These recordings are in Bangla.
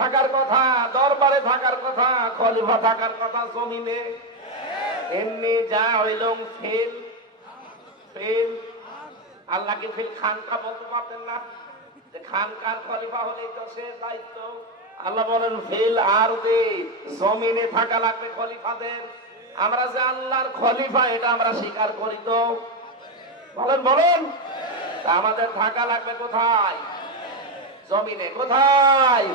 থাকার কথা, দরবারে থাকার কথা, খলিফা থাকার কথা জমিনে। এমনি যা হইল ফেল ফেল। আল্লাহ কি ফেল খানকা বলতে পারতেন না যে খানকার খলিফা হলেই তো সে দায়িত্ব? আল্লাহ বলেন ফেল আর দে, জমিনে থাকা লাগবে খলিফাদের। আমরা যে আল্লাহর খলিফা এটা আমরা স্বীকার করি তো? বলেন বলেন। আমাদের থাকা লাগবে কোথায়? জমিনে। কোথায়?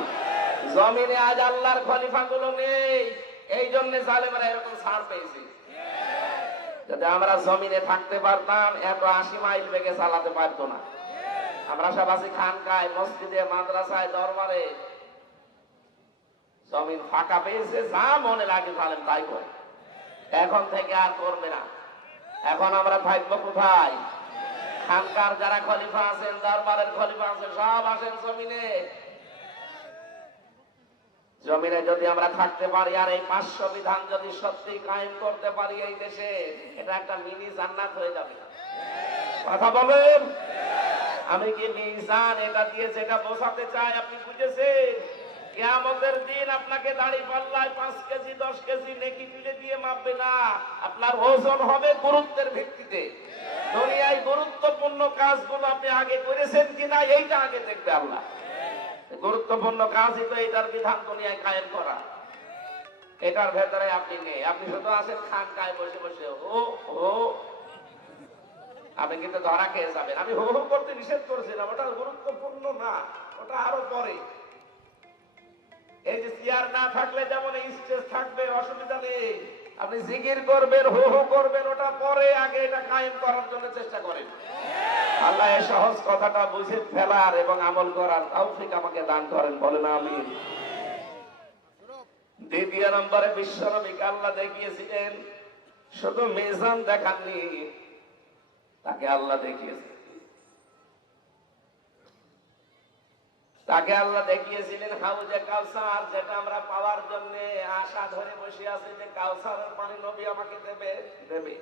জমিনে। আজ আল্লাহর খলিফা গুলো নেই, এই জন্য জালেমেরা এরকম ছাড় পেয়েছে। যদি আমরা জমিনে থাকতে পারতাম এত 80 মাইল বেগে চালাতে পারতো না। আমরা সব আছি খানকায়, মসজিদে, মাদ্রাসায়, দরবারে। জমিন ফাঁকা পেয়েছে, যা মনে লাগে জালেম তাই করে। এখন থেকে আর করবে না। এখন আমরা থাকবো কোথায়? খানকার যারা খলিফা আছেন, দরবারের খলিফা আছেন, সব আসেন জমিনে। জমিনে যদি আমরা থাকতে পারি আর এই 500 বিধান যদি সত্যি কায়েম করতে পারি এই দেশে, এটা একটা মিনি জান্নাত হয়ে যাবে। কথা বলেন। আমি কি মিজান এটা দিয়ে যেটা বোঝাতে চাই আপনি বুঝেছেন? কিয়ামতের দিন আপনাকে দাড়ি পাল্লায় 5 কেজি 10 কেজি নেকি তুলে দিয়ে মাপবে না। আপনার ওজন হবে গুরুত্বের ভিত্তিতে। দুনিয়ায় গুরুত্বপূর্ণ কাজগুলো আপনি আগে করেছেন কিনা এইটা আগে দেখবে আল্লাহ। গুরুত্বপূর্ণ কাজই তো এটার বিধান দুনিয়ায় কায়েম করা। এটার ভেতরে আপনি নেই, আপনি শুধু আছেন খানকায় বসে বসে হো হো। আপনি কিন্তু ধরা খেয়ে যাবেন। আমি হো হো করতে নিষেধ করেছিলাম, ওটা গুরুত্বপূর্ণ না, ওটা আরো পরে। এই যে চেয়ার না থাকলে যেমন স্টেজ থাকবে, অসুবিধা নেই। আপনি জিকির করবেন, হো হো করবেন, ওটা পরে, আগে এটা কায়েম করার জন্য চেষ্টা করেন। আল্লাহ এই সহজ কথাটা বুঝে ফেলার এবং আমল করার তৌফিক আমাকে দান করেন, বলেন আমিন। দ্বিতীয় নম্বরে বিশ্বনবীকে আল্লাহ দেখিয়েছিলেন, শুধু মিজান দেখাননি, তাকে আল্লাহ দেখিয়েছেন। তাকে আল্লাহ দেখিয়েছিলেন হাউজে কাউসার, যেটা আমরা পাওয়ার জন্য আশা ধরে বসে আছি যে কাউসারের পানি নবী আমাকে দেবে দেবে,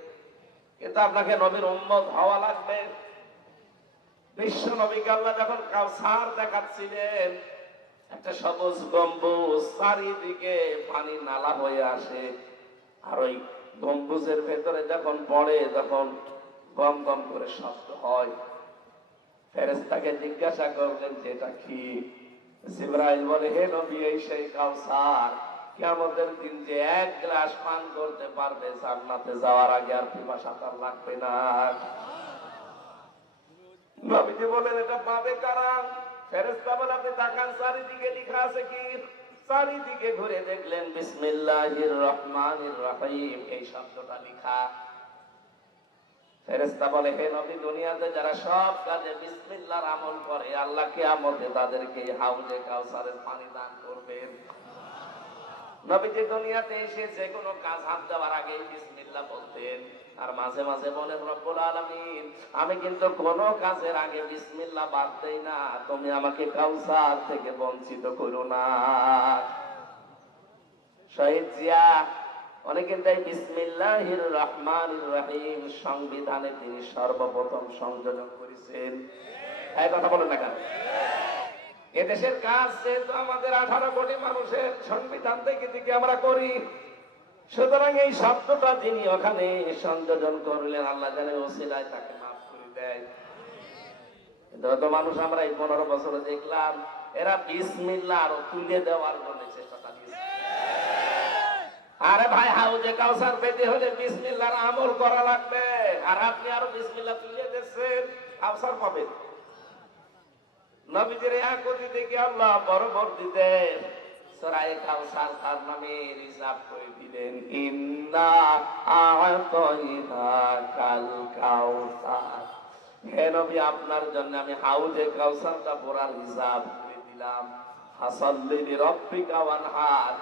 কিন্তু আপনাকে নবীর উম্মত হওয়া লাগবে। বিশ্ব নবীকে আল্লাহ যখন কাউসার দেখাচ্ছিলেন, একটা সবুজ গম্বুজ, চারিদিকে পানি নালা হয়ে আসে, আর ওই গম্বুজের ভেতরে যখন পড়ে তখন গম গম করে শব্দ হয়। ফেরেশতাকে জিজ্ঞাসা করলেন যে এটা কি? জিবরাইল বলে, হে নবী, এই সেই কাউসার। কিয়ামতের দিন যে 1 গ্লাস পান করতে পারবে, জান্নাতে যাওয়ার আগে আর পিপাসা তার লাগবে না। নবীজি বলেন, এটা পাবে কারা? ফেরেশতা বলে, আপনি তাকান, চারিদিকে লেখা আছে কি? চারিদিকে ঘুরে দেখলেন বিসমিল্লাহির রহমানির রহিম, এই শব্দটা লেখা। ফেরেশতা বলে, হে নবী, দুনিয়াতে যারা সব কাজে বিসমিল্লাহর আমল করে, আল্লাহ কিয়ামতে তাদেরকে হাউজে কাউসারের পানি দান করবেন। নবীজি দুনিয়াতে এসে যে কোনো কাজ হাত দেওয়ার আগে বিসমিল্লাহ বলতেন, আর মাঝে মাঝে বলেন, রব্বুল আলামিন, আমি কিন্তু কোনো কাজের আগে বিসমিল্লাহ বাদ দেই না, তুমি আমাকে কাউসার থেকে বঞ্চিত করো না। শহীদ জিয়া অনেকের তাই বিসমিল্লাহির রহমানির রহিম সংবিধানে তিনি সর্বপ্রথম সংযোজন করেছেন। এই কথা বলেন না কেন? এদেশের কাজ যেহেতু আমাদের 18 কোটি মানুষের সংবিধান থেকে আমরা করি, সুতরাং এই শব্দটা যিনি ওখানে সংযোজন করলেন, আল্লাহ জানে ওসিলায় তাকে মাফ করে দেয়। যত মানুষ আমরা এই 15 বছরে দেখলাম, এরা বিসমিল্লাহ আরো তুলে দেওয়ার জন্য চেষ্টা চালিয়েছে। আরে ভাই, হাউজে কাউসার পেতে হলে বিসমিল্লাহর আমল করা লাগবে, আর আপনি আরো বিসমিল্লাহ তুলে দিচ্ছেন, কাউসার পাবেন। নবীজির আকুতি দেখে আল্লাহ পরবর্তী দেন সূরা কাউসার তার নামে রিজার্ভ করে দিলেন, ইন্না আ'তাইনাকাল কাউসার। হে নবী, আপনার জন্য আমি হাউজে কাউসারটা পুরা রিজার্ভ করে দিলাম। ফাসাল্লি লিরাব্বিকা ওয়ানহার।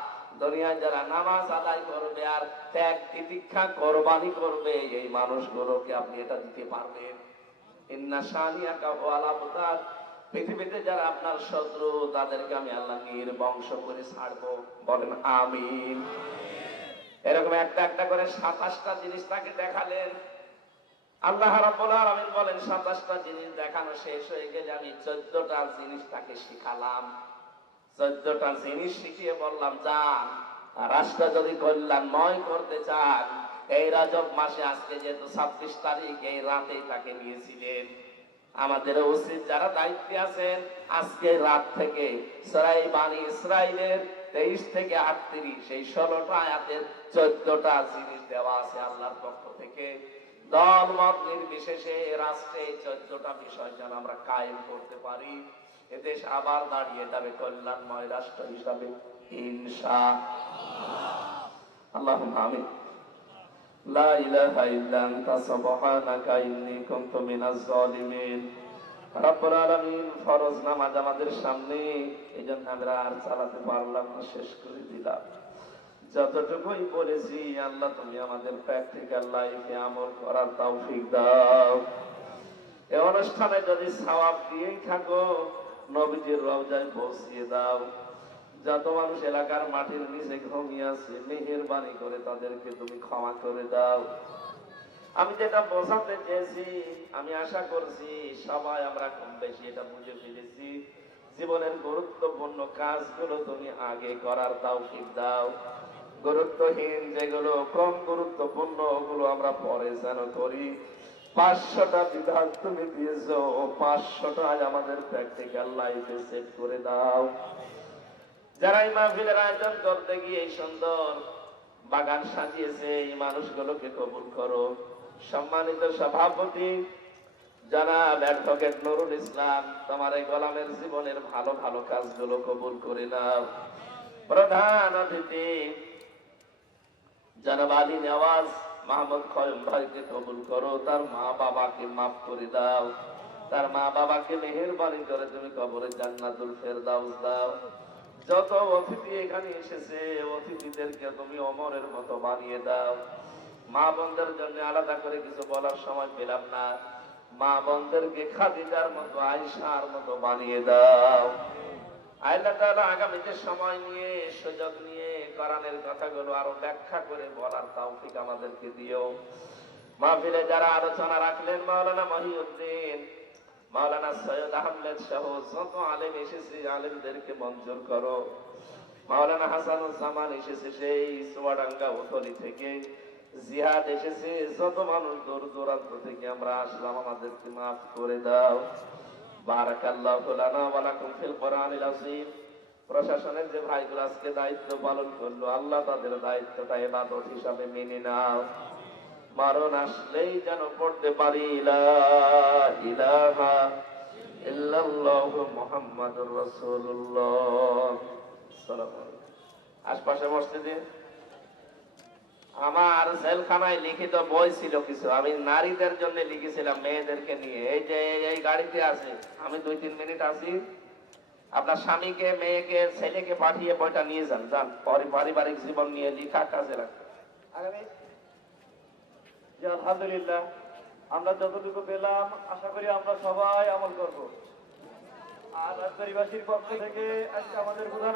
দুনিয়ায় যারা নামাজ আদায় করবে আর ত্যাগ তিতিক্ষা কোরবানি করবে, এই মানুষগুলোকে আপনি এটা দিতে পারবেন। ইন্না শানিয়াকা ওয়াল আবতার। পৃথিবীতে যারা আপনার শত্রু, তাদেরকে আমি আল্লাহ নির্বংশ করে ছাড়বো, বলেন আমিন। এরকম একটা একটা করে 27টা জিনিস তাকে দেখালেন। আল্লাহ রাব্বুল আলামিন বলেন, 27টা জিনিস দেখানো শেষ হয়ে গেলে আমি 14টা জিনিস তাকে শিখালাম। 14টা জিনিস শিখিয়ে বললাম, যান রাষ্ট্র যদি কল্যাণময় করতে চান, এই রজব মাসে আজকে যেহেতু 26 তারিখ, এই রাতেই তাকে নিয়েছিলেন। আমাদের উচিত যারা দায়িত্বে আছেন, আজকে রাত থেকে সূরা বানী ইসরাঈলের 23 থেকে 38 এই 16টা আয়াতের 14টা জিনিস দেওয়া আছে আল্লাহর পক্ষ থেকে। দল মত নির্বিশেষে রাষ্ট্রে 14টা বিষয় যেন আমরা কায়েম করতে পারি, এদেশ আবার দাঁড়িয়ে যাবে কল্যাণময় রাষ্ট্র হিসাবে ইনশাআল্লাহ। আল্লাহুম্মা আমিন। লা ইলাহা ইল্লা আনতা সুবহানাকা ইন্নী কুনতু মিনাজ জালিমিন। রব্বুল আলামিন ফরজ নামাজ আমাদের সামনে, এইজন্য আমরা আর চালাতে পারলাম না, শেষ করে দিলাম। যতটুকুই বলেছি আল্লাহ তুমি আমাদের প্র্যাকটিক্যাল লাইফে আমল করার তৌফিক দাও। এই অনুষ্ঠানে যদি সওয়াব দিয়েই থাকো, নবীজির রওজায় পৌঁছিয়ে দাও। যত মানুষ এলাকার মাটির নিচে ঘুমিয়ে আছে, মেহেরবানি করে তাদেরকে তুমি ক্ষমা করে দাও। আমি যেটা বোঝাতে চেয়েছি, আমি আশা করছি সবাই আমরা কম বেশি এটা বুঝে ফেলেছি। জীবনের গুরুত্বপূর্ণ কাজগুলো তুমি আগে করার তৌফিক দাও। গুরুত্বহীন যেগুলো, কম গুরুত্বপূর্ণ, ওগুলো আমরা পরে যেন করি। 500টা বিধান তুমি দিয়েছো, 500টা আমাদের প্র্যাকটিক্যাল লাইফে সেট করে দাও। যারা এই মাহফিলের আয়োজন করতে গিয়ে সুন্দর বাগান সাজিয়েছে, এই মানুষগুলোকে কবুল করো। সম্মানিত সভাপতি জনাব অ্যাডভোকেট নুরুল ইসলাম, তোমার এই গোলামের জীবনের ভালো ভালো কাজগুলো কবুল করে নাও। প্রধান অতিথি জনাব আলী নেওয়াজ মাহমুদ খয়ম ভাইকে কবুল করো। তার মা বাবাকে মাফ করে দাও। তার মা বাবাকে মেহেরবানি করে তুমি কবরে জান্নাতুল ফেরদাউস দাও। যত অতিথি এখানে এসেছে, অতিথিদেরকে তুমি অমরের মতো বানিয়ে দাও। মা বোনদের জন্য আলাদা করে কিছু বলার সময় পেলাম না। মা বোনদেরকে খাদিজার মতো, আয়েশার মতো বানিয়ে দাও। আল্লাহ তাআলা আগামীতে সময় নিয়ে, সুযোগ নিয়ে কোরআনের কথাগুলো আরো ব্যাখ্যা করে বলার তৌফিক আমাদেরকে দিও। মাহফিলে যারা আলোচনা রাখলেন, মাওলানা মহিউদ্দিন, মাওলানা সৈয়দ আহমেদ সহ যত আলেম এসেছে, আলেমদেরকে মঞ্জুর করো। মাওলানা হাসানুজ্জামান এসেছে সেই চুয়াডাঙ্গা উতলি থেকে, জিহাদ এসেছে, যত মানুষ দূর দূরান্ত থেকে আমরা আসলাম, আমাদেরকে মাফ করে দাও। বারাকাল্লাহু লানা ওয়া লাকুম ফিল কোরআনিল আযীম। প্রশাসনের যে ভাইগুলো আজকে দায়িত্ব পালন করলো, আল্লাহ তাদের দায়িত্বটা ইবাদত হিসাবে মেনে নাও। মরণ আসলেই যেন পড়তে পারি লা ইলাহা ইল্লাল্লাহু মুহাম্মাদুর রাসূলুল্লাহ। সালাম আলাইকুম। আশপাশে মসজিদে আমার জেলখানায় লিখিত বই ছিল কিছু, আমি নারীদের জন্য লিখেছিলাম, মেয়েদেরকে নিয়ে। এই যে এই গাড়িতে আছে, আমি 2-3 মিনিট আছি। আপনার স্বামীকে, মেয়েকে, ছেলেকে পাঠিয়ে বইটা নিয়ে যান। যান, পারিবারিক জীবন নিয়ে লিখা কাজে রাখতে। আলহামদুলিল্লাহ, আমরা যতটুকু পেলাম আশা করি আমরা সবাই আমল করব। আর রাজবাড়ীবাসীর পক্ষ থেকে আজকে আমাদের প্রধান